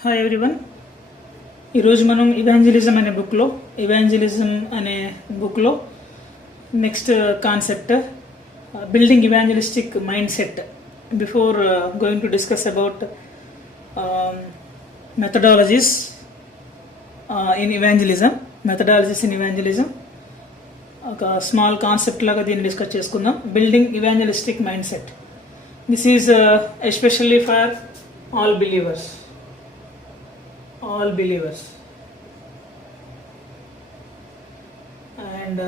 Hi everyone. ఈరోజు మనం evangelism అనే బుక్లో next concept building evangelistic mind set. Before going to discuss about methodologies in evangelism ఒక small concept లాగా దీన్ని డిస్కస్ చేసుకుందాం. Building evangelistic mind set. This is especially for all believers and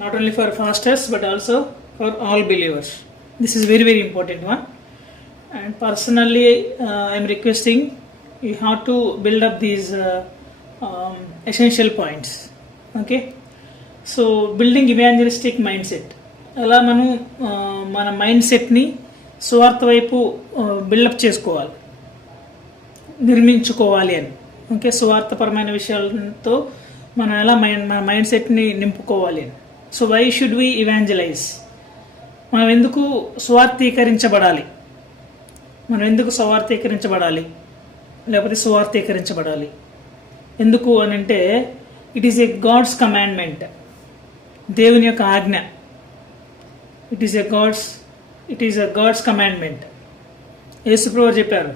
not only for fasters but also for all believers. This is very important one, and personally I am requesting you have to build up these essential points. Okay, so building evangelistic mindset, అలా మనం మన mind సెట్ని స్వార్థ వైపు buildup చేసుకోవాలి, నిర్మించుకోవాలి అని. Okay, స్వార్థపరమైన విషయాలతో మనం ఎలా మన మైండ్ సెట్ని నింపుకోవాలి అని. So why should we evangelise? మనం ఎందుకు స్వార్థీకరించబడాలి లేకపోతే స్వార్థీకరించబడాలి ఎందుకు అని అంటే, it is a God's commandment, దేవుని యొక్క ఆజ్ఞ. It is a God's commandment. యేసుప్రభువు చెప్పారు,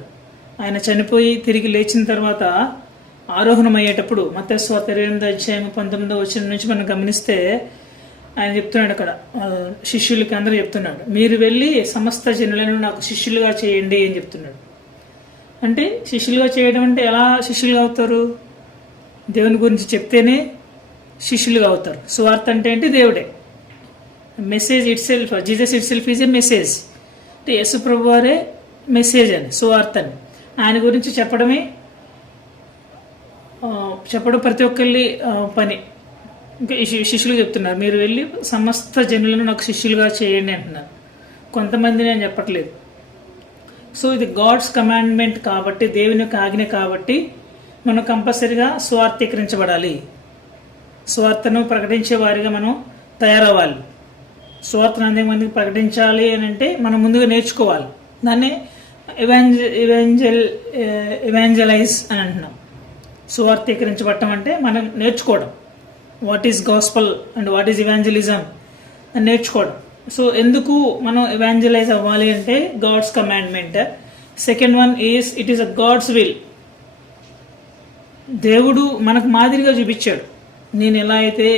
ఆయన చనిపోయి తిరిగి లేచిన తర్వాత ఆరోహణం అయ్యేటప్పుడు మత్తయి సువార్త 28:19 నుంచి మనం గమనిస్తే ఆయన చెప్తున్నాడు, అక్కడ శిష్యులకి అందరూ చెప్తున్నాడు, మీరు వెళ్ళి సమస్త జనులను నాకు శిష్యులుగా చేయండి అని చెప్తున్నాడు. అంటే శిష్యులుగా చేయడం అంటే ఎలా శిష్యులుగా అవుతారు? దేవుని గురించి చెప్తేనే శిష్యులుగా అవుతారు. సువార్త అంటే ఏంటి? దేవుడే. Message it self, Jesus it self is a message. అంటే యేసు ప్రభు వారే మెసేజ్ అని, సువార్త అని. ఆయన గురించి చెప్పడం ప్రతి ఒక్కరి పని. ఇంకా శిష్యులు చెప్తున్నారు, మీరు వెళ్ళి సమస్త జనులను నాకు శిష్యులుగా చేయండి అంటున్నారు. కొంతమంది నేను చెప్పట్లేదు. సో ఇది గాడ్స్ కమాండ్మెంట్ కాబట్టి, దేవుని యొక్క ఆజ్ఞ కాబట్టి మనం కంపల్సరీగా స్వార్థీకరించబడాలి. స్వార్థను ప్రకటించే వారిగా మనం తయారవ్వాలి. స్వార్థను అనేక మందికి ప్రకటించాలి అని అంటే మనం ముందుగా నేర్చుకోవాలి. దాన్ని ఇవాంజలైజ్ అని అంటున్నాం. స్వార్థీకరించబడటం అంటే మనం నేర్చుకోవడం, what is gospel and what is evangelism అని నేర్చుకోవడం. సో ఎందుకు మనం ఇవాంజలైజ్ అవ్వాలి అంటే, God's commandment. Second one is it is a God's will. దేవుడు మనకు మాదిరిగా చూపించాడు. నేను ఎలా అయితే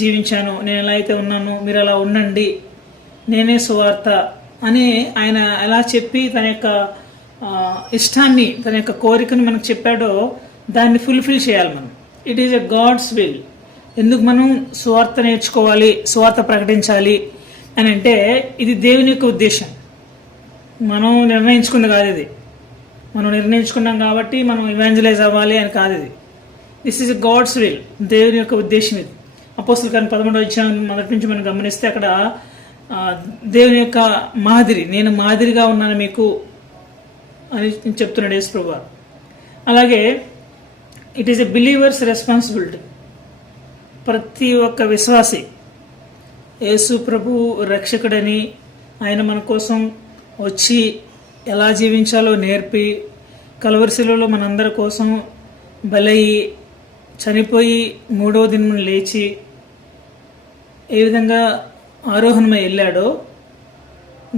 జీవించాను, నేను ఎలా అయితే ఉన్నాను, మీరు అలా ఉండండి, నేనే సువార్త అని ఆయన ఎలా చెప్పి తన యొక్క ఇష్టాన్ని, తన యొక్క కోరికను మనకు చెప్పాడో దాన్ని ఫుల్ఫిల్ చేయాలి మనం. It is a God's will. ఎందుకు మనం సువార్త నేర్చుకోవాలి, సువార్త ప్రకటించాలి అని అంటే, ఇది దేవుని యొక్క ఉద్దేశం. మనం నిర్ణయించుకుంది కాదు ఇది. మనం నిర్ణయించుకున్నాం కాబట్టి మనం ఇవాంజలైజ్ అవ్వాలి అని కాదు ఇది. This is a God's will, దేవుని యొక్క ఉద్దేశం ఇది. అపోస్తలుల కార్యం 11వ మొదటి నుంచి మనం గమనిస్తే అక్కడ దేవుని యొక్క మాదిరి, నేను మాదిరిగా ఉన్నాను మీకు అని చెప్తున్నాడు యేసు ప్రభువు. అలాగే it is a believers responsibility. ప్రతి ఒక్క విశ్వాసి యేసు ప్రభువు రక్షకుడని, ఆయన మన కోసం వచ్చి ఎలా జీవించాలో నేర్పి, కల్వరి శిలువలో మనందరి కోసం బలయ్యి చనిపోయి 3వ దినం లేచి ఏ విధంగా ఆరోహణమై వెళ్ళాడో,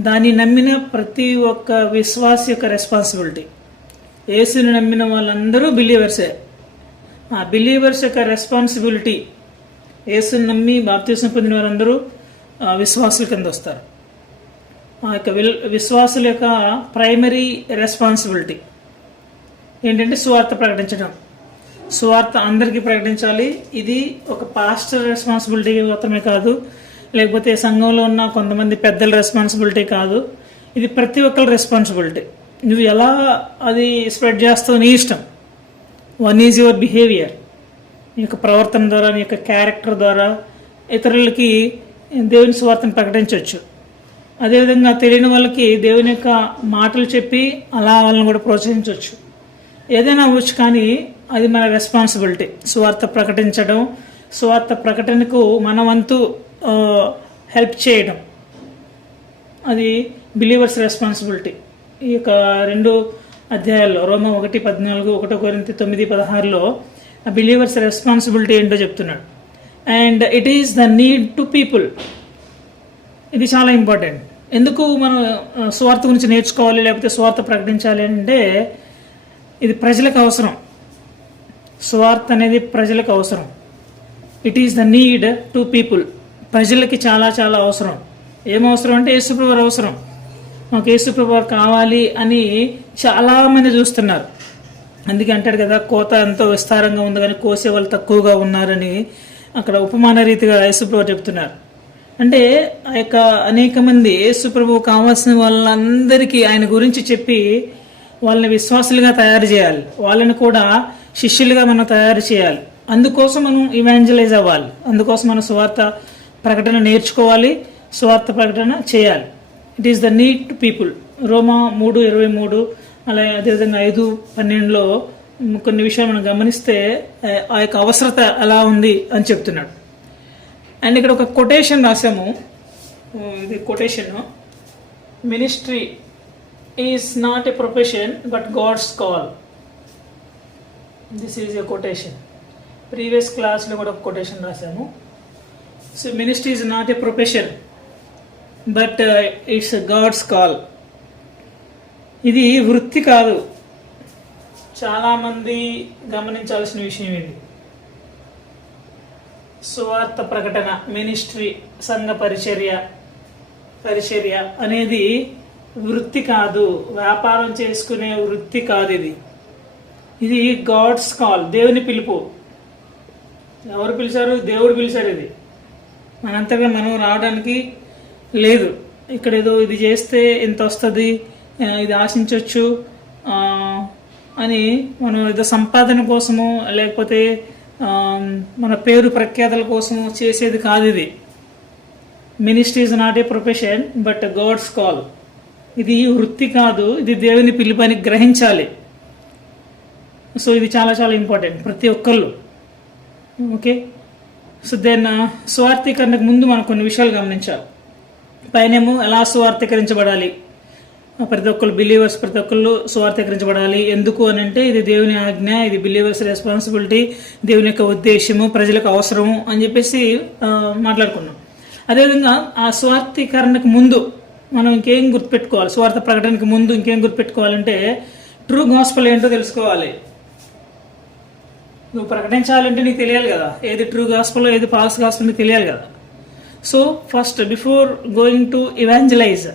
దాన్ని నమ్మిన ప్రతి ఒక్క విశ్వాస యొక్క రెస్పాన్సిబిలిటీ. యేసుని నమ్మిన వాళ్ళందరూ బిలీవర్సే. ఆ బిలీవర్స్ యొక్క రెస్పాన్సిబిలిటీ, యేసుని నమ్మి బాప్తిస్మం పొందిన వారందరూ విశ్వాసుల కింద వస్తారు. ఆ యొక్క విశ్వాసుల యొక్క ప్రైమరీ రెస్పాన్సిబిలిటీ ఏంటంటే సువార్త ప్రకటించడం. సువార్త అందరికీ ప్రకటించాలి. ఇది ఒక పాస్టర్ రెస్పాన్సిబిలిటీ మాత్రమే కాదు, లేకపోతే సంఘంలో ఉన్న కొంతమంది పెద్దల రెస్పాన్సిబిలిటీ కాదు. ఇది ప్రతి ఒక్కరి రెస్పాన్సిబిలిటీ. నువ్వు ఎలా అది స్ప్రెడ్ చేస్తావు నీ ఇష్టం. One is your behaviour. నీ యొక్క ప్రవర్తన ద్వారా, నీ యొక్క క్యారెక్టర్ ద్వారా ఇతరులకి దేవుని సువార్తను ప్రకటించవచ్చు. అదేవిధంగా తెలియని వాళ్ళకి దేవుని యొక్క మాటలు చెప్పి అలా వాళ్ళని కూడా ప్రోత్సహించవచ్చు. ఏదైనా అవ్వచ్చు, కానీ అది మన రెస్పాన్సిబిలిటీ. సువార్త ప్రకటించడం, సువార్త ప్రకటనకు మన వంతు హెల్ప్ చేయడం, అది బిలీవర్స్ రెస్పాన్సిబిలిటీ. ఈ యొక్క రెండు అధ్యాయాల్లో రోమా 1:14, 1 కొరింథీ 9:16లో బిలీవర్స్ రెస్పాన్సిబిలిటీ ఏంటో చెప్తున్నాడు. And it is the need to people. ఇది చాలా ఇంపార్టెంట్. ఎందుకు మనం స్వార్థ గురించి నేర్చుకోవాలి లేకపోతే స్వార్థ ప్రకటించాలి అంటే ఇది ప్రజలకు అవసరం. స్వార్థ అనేది ప్రజలకు అవసరం. It is the need to people. ప్రజలకి చాలా చాలా అవసరం. ఏం అవసరం అంటే యేసుప్రభువు అవసరం. మాకు యేసుప్రభువు కావాలి అని చాలామంది చూస్తున్నారు. అందుకే అంటాడు కదా, కోత ఎంతో విస్తారంగా ఉంది కానీ కోసే వాళ్ళు తక్కువగా ఉన్నారని అక్కడ ఉపమాన రీతిగా యేసుప్రభువు చెప్తున్నారు. అంటే ఆ యొక్క అనేక మంది యేసుప్రభువు కావాల్సిన వాళ్ళందరికీ ఆయన గురించి చెప్పి వాళ్ళని విశ్వాసులుగా తయారు చేయాలి. వాళ్ళని కూడా శిష్యులుగా మనం తయారు చేయాలి. అందుకోసం మనం ఇవాంజలైజ్ అవ్వాలి. అందుకోసం మనం స్వార్థ ప్రకటన నేర్చుకోవాలి, స్వార్థ ప్రకటన చేయాలి. It is the need to people. రోమా 3:23 అలాగే అదేవిధంగా 5:12లో కొన్ని విషయాలు మనం గమనిస్తే ఆ యొక్క అవసరత ఎలా ఉంది అని చెప్తున్నాడు. అండ్ ఇక్కడ ఒక కొటేషన్ రాసాము. ఇది quotation, ministry is not a profession but God's call. This is a quotation. Previous క్లాస్లో కూడా ఒక కొటేషన్ రాసాము. So ministry is not a profession but it's God's call. ఇది వృత్తి కాదు. చాలామంది గమనించాల్సిన విషయం ఇది. సువార్త ప్రకటన, మినిస్ట్రీ, సంఘ పరిచర్య అనేది వృత్తి కాదు, వ్యాపారం చేసుకునే వృత్తి కాదు. ఇది గాడ్స్ కాల్, దేవుని పిలుపు. ఎవరు పిలిచారు? దేవుడు పిలిచారు. ఇది మనంతగా మనం రావడానికి లేదు. ఇక్కడ ఏదో ఇది చేస్తే ఎంత వస్తుంది, ఇది ఆశించవచ్చు అని మనం ఏదో సంపాదన కోసము లేకపోతే మన పేరు ప్రఖ్యాతల కోసము చేసేది కాదు. ఇది ministry is not a profession but God's call. ఇది వృత్తి కాదు, ఇది దేవుని పిలుపని గ్రహించాలి. సో ఇది చాలా చాలా ఇంపార్టెంట్ ప్రతి ఒక్కళ్ళు. ఓకే, సో దెన్ స్వార్థీకరణకు ముందు మనం కొన్ని విషయాలు గమనించాలి. పైనేమో ఎలా స్వార్థీకరించబడాలి, ప్రతి ఒక్కరు బిలీవర్స్ ప్రతి ఒక్కళ్ళు స్వార్థీకరించబడాలి. ఎందుకు అని అంటే ఇది దేవుని ఆజ్ఞ, ఇది బిలీవర్స్ రెస్పాన్సిబిలిటీ, దేవుని యొక్క ఉద్దేశము, ప్రజలకు అవసరము అని చెప్పేసి మాట్లాడుకున్నాం. అదేవిధంగా ఆ స్వార్థీకరణకు ముందు మనం ఇంకేం గుర్తుపెట్టుకోవాలి, స్వార్థ ప్రకటనకు ముందు ఇంకేం గుర్తుపెట్టుకోవాలంటే ట్రూ గాస్పల్ ఏంటో తెలుసుకోవాలి. నువ్వు ప్రకటించాలంటే నీకు తెలియాలి కదా, ఏది ట్రూ గాస్పల్ ఏది ఫాల్స్ గాస్పల్ నీకు తెలియాలి కదా. So first before going to evangelise,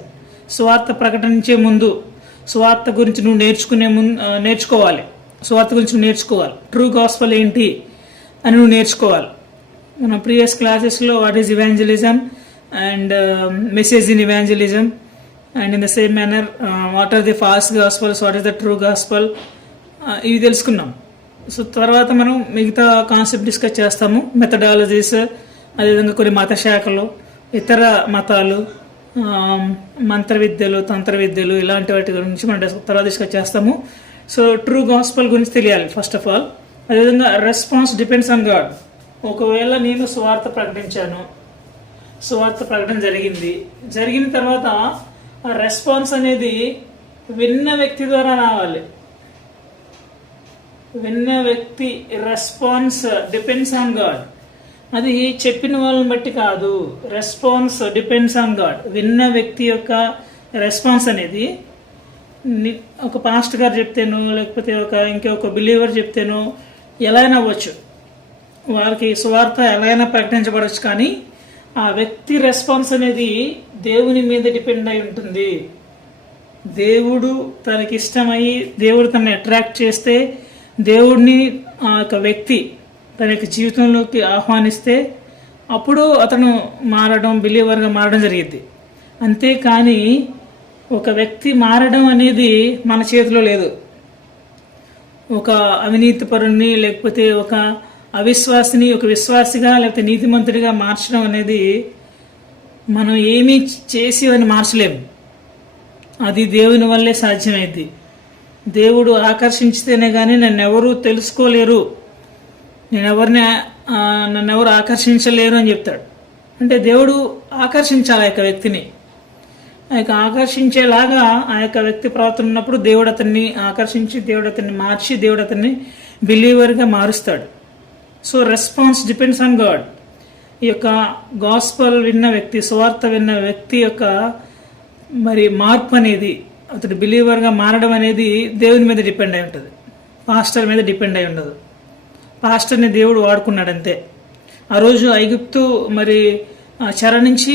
స్వార్థ ప్రకటించే ముందు స్వార్థ గురించి నువ్వు నేర్చుకోవాలి. స్వార్థ గురించి నువ్వు నేర్చుకోవాలి. ట్రూ గాస్పల్ ఏంటి అని నువ్వు నేర్చుకోవాలి. మన ప్రీవియస్ క్లాసెస్లో what is evangelism and message in evangelism and in the same manner what are the false gospels, what is the true gospel, ఇవి తెలుసుకున్నాం. సో తర్వాత మనం మిగతా కాన్సెప్ట్ డిస్కస్ చేస్తాము. మెథడాలజీస్, అదేవిధంగా కొన్ని మత శాఖలు, ఇతర మతాలు, మంత్ర విద్యలు, తంత్ర విద్యలు, ఇలాంటి వాటి గురించి మనం తర్వాత డిస్కస్ చేస్తాము. సో ట్రూ గాస్పల్ గురించి తెలియాలి ఫస్ట్ ఆఫ్ ఆల్. అదేవిధంగా రెస్పాన్స్ డిపెండ్స్ ఆన్ గాడ్. ఒకవేళ నేను స్వార్థ ప్రకటించాను, స్వార్థ ప్రకటన జరిగిన తర్వాత ఆ రెస్పాన్స్ అనేది విన్న వ్యక్తి ద్వారా రావాలి. విన్న వ్యక్తి రెస్పాన్స్ డిపెండ్స్ ఆన్ గాడ్. అది చెప్పిన వాళ్ళని బట్టి కాదు. Response depends on God. విన్న వ్యక్తి యొక్క రెస్పాన్స్ అనేది ఒక పాస్ట్ గారు చెప్తేనో లేకపోతే ఇంకొక బిలీవర్ చెప్తేనో ఎలా అయినా అవ్వచ్చు, వారికి సువార్త ఎలా అయినా ప్రకటించబడవచ్చు. కానీ ఆ వ్యక్తి రెస్పాన్స్ అనేది దేవుని మీద డిపెండ్ అయి ఉంటుంది. దేవుడు తనకి ఇష్టమయ్యి దేవుడు తనని అట్రాక్ట్ చేస్తే, దేవుడిని ఆ యొక్క వ్యక్తి తన యొక్క జీవితంలోకి ఆహ్వానిస్తే అప్పుడు అతను మారడం, బిలీవర్గా మారడం జరిగింది. అంతేకాని ఒక వ్యక్తి మారడం అనేది మన చేతిలో లేదు. ఒక అవినీతి పరుణ్ణి లేకపోతే ఒక అవిశ్వాసిని ఒక విశ్వాసిగా లేకపోతే నీతిమంతుడిగా మార్చడం అనేది మనం ఏమీ చేసి అని మార్చలేము. అది దేవుని వల్లే సాధ్యమైంది. దేవుడు ఆకర్షించితేనే కానీ నన్నెవరూ తెలుసుకోలేరు, నన్నెవరు ఆకర్షించలేరు అని చెప్తాడు. అంటే దేవుడు ఆకర్షించాలి ఆ యొక్క వ్యక్తిని. ఆ యొక్క ఆకర్షించేలాగా ఆ యొక్క వ్యక్తి ప్రవర్తన ఉన్నప్పుడు దేవుడు అతన్ని ఆకర్షించి, దేవుడు అతన్ని మార్చి, దేవుడు అతన్ని బిలీవర్గా మారుస్తాడు. So response depends on God. ఈ యొక్క గాస్పల్ విన్న వ్యక్తి, సువార్త విన్న వ్యక్తి యొక్క మరి మార్పు అనేది, అతడు బిలీవర్గా మారడం అనేది దేవుని మీద డిపెండ్ అయి ఉంటుంది, పాస్టర్ మీద డిపెండ్ అయి ఉండదు. పాస్టర్ని దేవుడు వాడుకున్నాడు అంతే. ఆ రోజు ఐగుప్తు మరి చెర నుంచి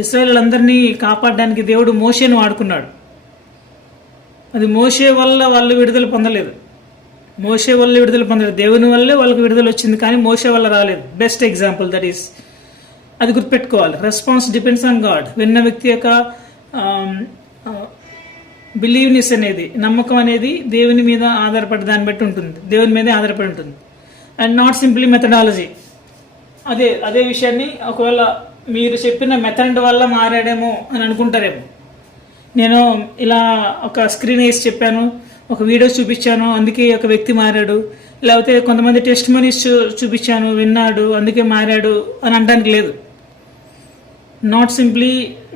ఇశ్రాయేలులందరినీ కాపాడడానికి దేవుడు మోషేను వాడుకున్నాడు. అది మోషే వల్ల వాళ్ళు విడుదల పొందలేదు, మోషే వల్ల విడుదల పొందలేదు, దేవుని వల్లే వాళ్ళకి విడుదల వచ్చింది, కానీ మోషే వల్ల రాలేదు. Best example that is. అది గుర్తుపెట్టుకోవాలి. Response depends on God. విన్న వ్యక్తి యొక్క బిలీవ్నెస్ అనేది, నమ్మకం అనేది దేవుని మీద ఆధారపడి దాన్ని బట్టి ఉంటుంది, దేవుని మీదే ఆధారపడి ఉంటుంది. And not simply methodology. అదే విషయాన్ని ఒకవేళ మీరు చెప్పిన మెథడ్ వల్ల మారాడేమో అని అనుకుంటారేమో. నేను ఇలా ఒక స్క్రీన్ వేసి చెప్పాను, ఒక వీడియో చూపించాను, అందుకే ఒక వ్యక్తి మారాడు, లేకపోతే కొంతమంది టెస్ట్ మనీస్ చూపించాను, విన్నాడు, అందుకే మారాడు అని అనడానికి లేదు. Not simply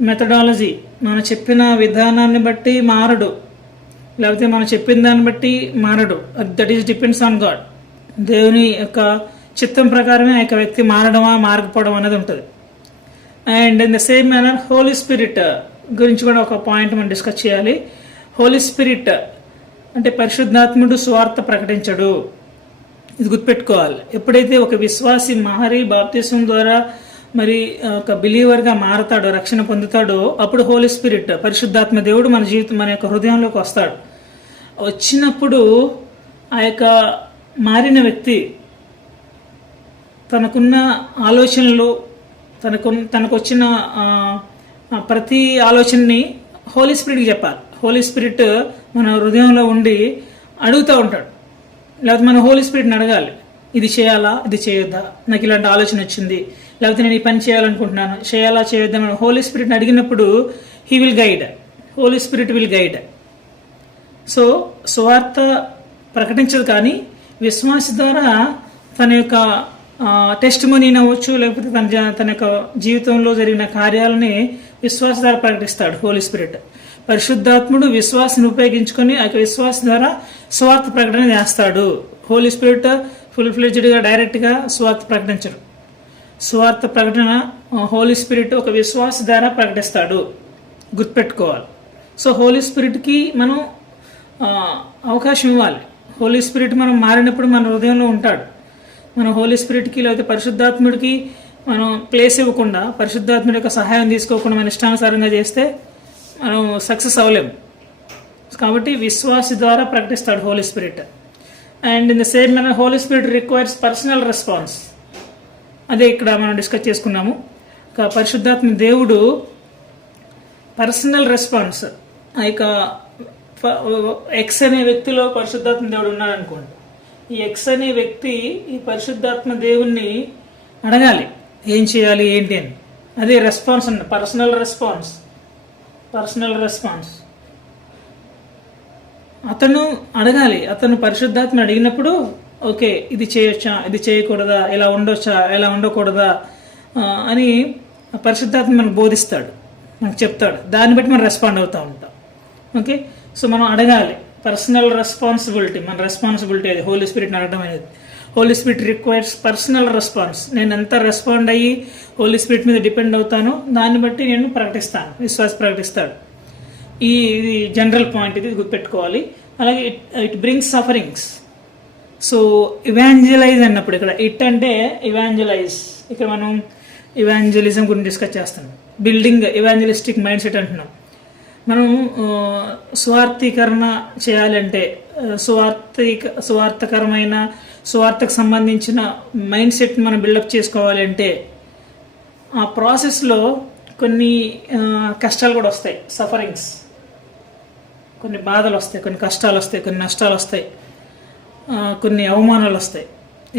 methodology. మనం చెప్పిన విధానాన్ని బట్టి మారడు, లేకపోతే మనం చెప్పిన దాన్ని బట్టి మారడు. That is depends on God. దేవుని యొక్క చిత్తం ప్రకారమే ఆ యొక్క వ్యక్తి మారడమా మారకపోవడం అనేది ఉంటుంది. And in the same manner Holy Spirit గురించి కూడా ఒక పాయింట్ మనం డిస్కస్ చేయాలి. హోలీ స్పిరిట్ అంటే పరిశుద్ధాత్ముడు సువార్త ప్రకటించడు. ఇది గుర్తుపెట్టుకోవాలి. ఎప్పుడైతే ఒక విశ్వాసి మారి బాప్తిసం ద్వారా మరి ఒక బిలీవర్గా మారతాడో, రక్షణ పొందుతాడో, అప్పుడు హోలీ స్పిరిట్ పరిశుద్ధాత్మ దేవుడు మన జీవితం, మన యొక్క హృదయంలోకి వస్తాడు. వచ్చినప్పుడు ఆ యొక్క మారిన వ్యక్తి తనకున్న ఆలోచనలు, తనకు వచ్చిన ప్రతి ఆలోచనని హోలీ స్పిరిట్కి చెప్పాలి. హోలీ స్పిరిట్ మన హృదయంలో ఉండి అడుగుతూ ఉంటాడు, లేకపోతే మన హోలీ స్పిరిట్ని అడగాలి, ఇది చేయాలా, ఇది చేయొద్దా, నాకు ఇలాంటి ఆలోచన వచ్చింది, లేకపోతే నేను ఈ పని చేయాలనుకుంటున్నాను, చేయాలా చేయొద్దా. మనం హోలీ స్పిరిట్ని అడిగినప్పుడు he will guide, Holy Spirit will guide. So సువార్త ప్రకటించదు, కానీ విశ్వాస ద్వారా తన యొక్క టెస్ట్ మనీని అవ్వచ్చు, లేకపోతే తన యొక్క జీవితంలో జరిగిన కార్యాలని విశ్వాస ద్వారా ప్రకటిస్తాడు హోలీ స్పిరిట్. పరిశుద్ధాత్ముడు విశ్వాసాన్ని ఉపయోగించుకొని ఆ విశ్వాస ద్వారా స్వార్థ ప్రకటన చేస్తాడు. హోలీ స్పిరిట్ ఫుల్ ఫ్లెడ్జ్డ్గా డైరెక్ట్గా స్వార్థ ప్రకటించడు. స్వార్థ ప్రకటన హోలీ స్పిరిట్ ఒక విశ్వాస ద్వారా ప్రకటిస్తాడు. గుర్తుపెట్టుకోవాలి. సో హోలీ స్పిరిట్కి మనం అవకాశం ఇవ్వాలి. హోలీ స్పిరిట్ మనం మారినప్పుడు మన హృదయంలో ఉంటాడు. మనం హోలీ స్పిరిట్కి లేకపోతే పరిశుద్ధాత్ముడికి మనం ప్లేస్ ఇవ్వకుండా, పరిశుద్ధాత్ముడి యొక్క సహాయం తీసుకోకుండా మన ఇష్టానుసారంగా చేస్తే మనం సక్సెస్ అవ్వలేము. కాబట్టి విశ్వాసి ద్వారా ప్రకటిస్తాడు Holy Spirit. And in the same manner Holy Spirit requires personal response. అదే ఇక్కడ మనం డిస్కస్ చేసుకున్నాము. పరిశుద్ధాత్మ దేవుడు పర్సనల్ రెస్పాన్స్, ఆ యొక్క ఎక్స్ అనే వ్యక్తిలో పరిశుద్ధాత్మ దేవుడు ఉన్నాడు అనుకోండి. ఈ ఎక్స్ అనే వ్యక్తి ఈ పరిశుద్ధాత్మ దేవుణ్ణి అడగాలి ఏం చేయాలి ఏంటి అని. అదే రెస్పాన్స్ అన్న పర్సనల్ రెస్పాన్స్. పర్సనల్ రెస్పాన్స్ అతను అడగాలి. అతను పరిశుద్ధాత్మ అడిగినప్పుడు ఓకే ఇది చేయొచ్చా, ఇది చేయకూడదా, ఇలా ఉండొచ్చా, ఇలా ఉండకూడదా అని పరిశుద్ధాత్మ మనకు బోధిస్తాడు, మనకు చెప్తాడు. దాన్ని బట్టి మనం రెస్పాండ్ అవుతూ ఉంటాం. ఓకే, సో మనం అడగాలి. పర్సనల్ రెస్పాన్సిబిలిటీ, మన రెస్పాన్సిబిలిటీ అది హోలీ స్పిరిట్ని అడగడం అనేది. Holy Spirit requires personal response. నేను ఎంత రెస్పాండ్ అయ్యి హోలీ స్పిరిట్ మీద డిపెండ్ అవుతానో దాన్ని బట్టి నేను ప్రకటిస్తాను, విశ్వాసం ప్రకటిస్తాడు. ఇది జనరల్ పాయింట్, ఇది గుర్తుపెట్టుకోవాలి. అలాగే it brings sufferings. So evangelise అన్నప్పుడు ఇక్కడ ఇట్ అంటే ఇవాంజలైజ్. ఇక్కడ మనం ఇవాంజలిజం గురించి డిస్కస్ చేస్తాం. బిల్డింగ్ ఇవాంజలిస్టిక్ మైండ్ సెట్ అంటున్నాం. మనం స్వార్థీకరణ చేయాలంటే, స్వార్థకరమైన స్వార్థకు సంబంధించిన మైండ్ సెట్ని మనం బిల్డప్ చేసుకోవాలంటే ఆ ప్రాసెస్లో కొన్ని కష్టాలు కూడా వస్తాయి, సఫరింగ్స్, కొన్ని బాధలు వస్తాయి, కొన్ని కష్టాలు వస్తాయి, కొన్ని నష్టాలు వస్తాయి, కొన్ని అవమానాలు వస్తాయి,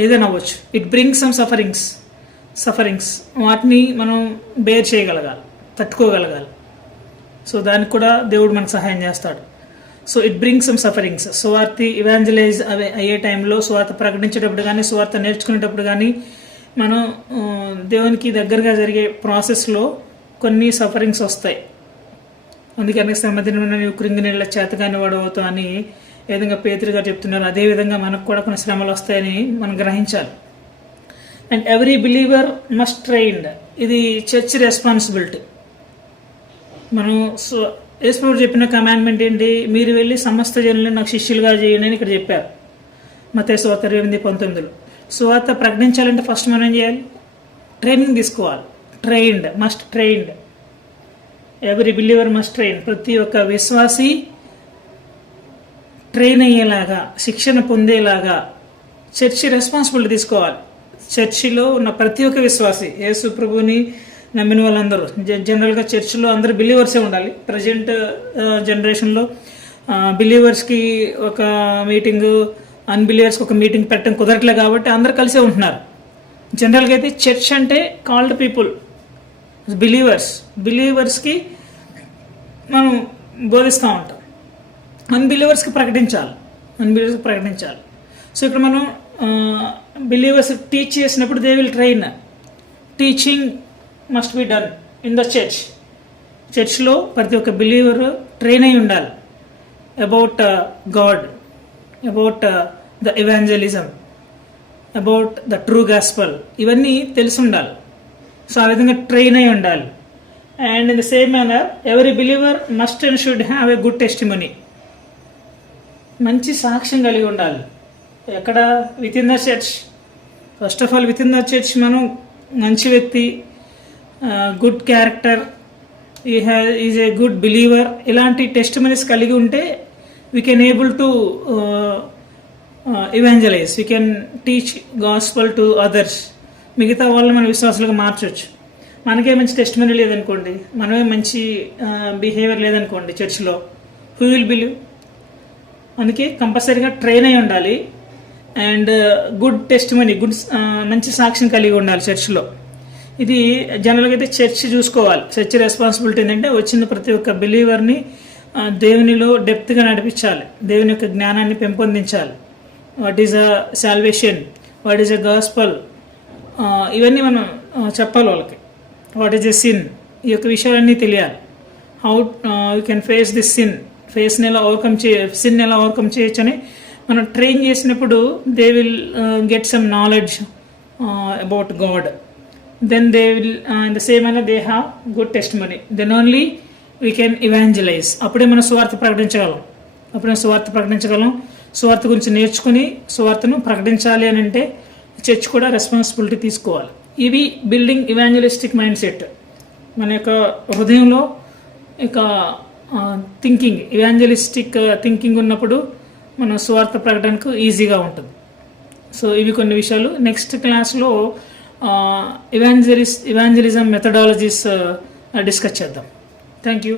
ఏదైనా అవ్వచ్చు. It brings some sufferings. వాటిని మనం బేర్ చేయగలగాలి, తట్టుకోగలగాలి. సో దానికి కూడా దేవుడు మనకు సహాయం చేస్తాడు. So it brings some sufferings. సువార్త ఇవాంజలైజ్ అయ్యే టైంలో, సువార్త ప్రకటించేటప్పుడు కానీ, సువార్త నేర్చుకునేటప్పుడు కానీ, మనం దేవునికి దగ్గరగా జరిగే ప్రాసెస్లో కొన్ని సఫరింగ్స్ వస్తాయి. అందుకని శ్రమదినమున నీవు కృంగినీళ్ళ చేతగాని వాడు అవుతావు అని ఏ విధంగా పేతురు గారు చెప్తున్నారు, అదేవిధంగా మనకు కూడా కొన్ని శ్రమలు వస్తాయని మనం గ్రహించాలి. And every believer must trained, ఇది చర్చ్ రెస్పాన్సిబిలిటీ. మనం యేసుప్రభువు చెప్పిన కమాండ్మెంట్ ఏంటి? మీరు వెళ్ళి సమస్త జనులను నాకు శిష్యులుగా చేయండి అని ఇక్కడ చెప్పారు మత్తయి సువార్త 8:19. సువార్త ప్రకటించాలంటే ఫస్ట్ మనం ఏం చేయాలి? ట్రైనింగ్ తీసుకోవాలి. Trained, must trained. Every believer must train. ప్రతి ఒక్క విశ్వాసి ట్రైన్ అయ్యేలాగా, శిక్షణ పొందేలాగా చర్చి రెస్పాన్సిబిలిటీ తీసుకోవాలి. చర్చిలో ఉన్న ప్రతి ఒక్క విశ్వాసి, యేసు ప్రభువుని నమ్మిన వాళ్ళందరూ, జనరల్గా చర్చిలో అందరూ బిలీవర్సే ఉండాలి. ప్రజెంట్ జనరేషన్లో బిలీవర్స్కి ఒక మీటింగు, అన్బిలీవర్స్కి ఒక మీటింగ్ పెట్టడం కుదరట్లే కాబట్టి అందరూ కలిసే ఉంటున్నారు. జనరల్గా అయితే చర్చ్ అంటే కాల్డ్ పీపుల్, బిలీవర్స్కి మనం బోధిస్తూ ఉంటాం, అన్బిలీవర్స్కి ప్రకటించాలి. సో ఇక్కడ మనం బిలీవర్స్ టీచ్ చేసినప్పుడు they will train. Teaching must be done in the church. చర్చ్లో ప్రతి ఒక్క బిలీవర్ ట్రైన్ అయి ఉండాలి about God, about the evangelism, about the true gospel, ఇవన్నీ తెలిసి ఉండాలి. సో ఆ విధంగా ట్రైన్ అయి ఉండాలి. And in the same manner every believer must and should have a good testimony. మంచి సాక్ష్యం కలిగి ఉండాలి. ఎక్కడ? With in the church. First of all with in the church మనం మంచి వ్యక్తి, good character, is a good believer, ఇలాంటి testimonies కలిగి ఉంటే we can able to evangelise, we can teach gospel to others. మిగతా వాళ్ళని మన విశ్వాసాలుగా మార్చవచ్చు. మనకే మంచి టెస్టిమనీ లేదనుకోండి, మనమే మంచి బిహేవియర్ లేదనుకోండి చర్చ్లో, హూ విల్ బిలీవ్? అందుకే కంపల్సరీగా ట్రైన్ అయి ఉండాలి. అండ్ గుడ్ టెస్టిమనీ, మంచి సాక్ష్యం కలిగి ఉండాలి చర్చ్లో. ఇది జనరల్గా అయితే చర్చ్ చూసుకోవాలి. చర్చ్ రెస్పాన్సిబిలిటీ ఏంటంటే వచ్చిన ప్రతి ఒక్క బిలీవర్ని దేవునిలో డెప్త్గా నడిపించాలి, దేవుని యొక్క జ్ఞానాన్ని పెంపొందించాలి. What is a salvation, what is a gospel, ఇవన్నీ మనం చెప్పాలి వాళ్ళకి. వాట్ ఈజ్ ఎ సిన్, ఈ యొక్క విషయాలన్నీ తెలియాలి. How you can face this sin, sin ఎలా ఓవర్కమ్ చేయొచ్చు అని మనం ట్రైన్ చేసినప్పుడు they will get some knowledge about God. Then they will in the same అయినా they have good testimony. Then only we can evangelize. అప్పుడే మనం సువార్త ప్రకటించగలం. సువార్త గురించి నేర్చుకుని సువార్తను ప్రకటించాలి అని అంటే చర్చ్ కూడా రెస్పాన్సిబిలిటీ తీసుకోవాలి. ఇవి బిల్డింగ్ ఇవాంజలిస్టిక్ మైండ్ సెట్. మన యొక్క హృదయంలో ఇక ఇవాంజలిస్టిక్ థింకింగ్ ఉన్నప్పుడు మనం సువార్త ప్రకటనకు ఈజీగా ఉంటుంది. సో ఇవి కొన్ని విషయాలు. నెక్స్ట్ క్లాస్లో ఇవాంజలిజం మెథడాలజీస్ డిస్కస్ చేద్దాం. Thank you.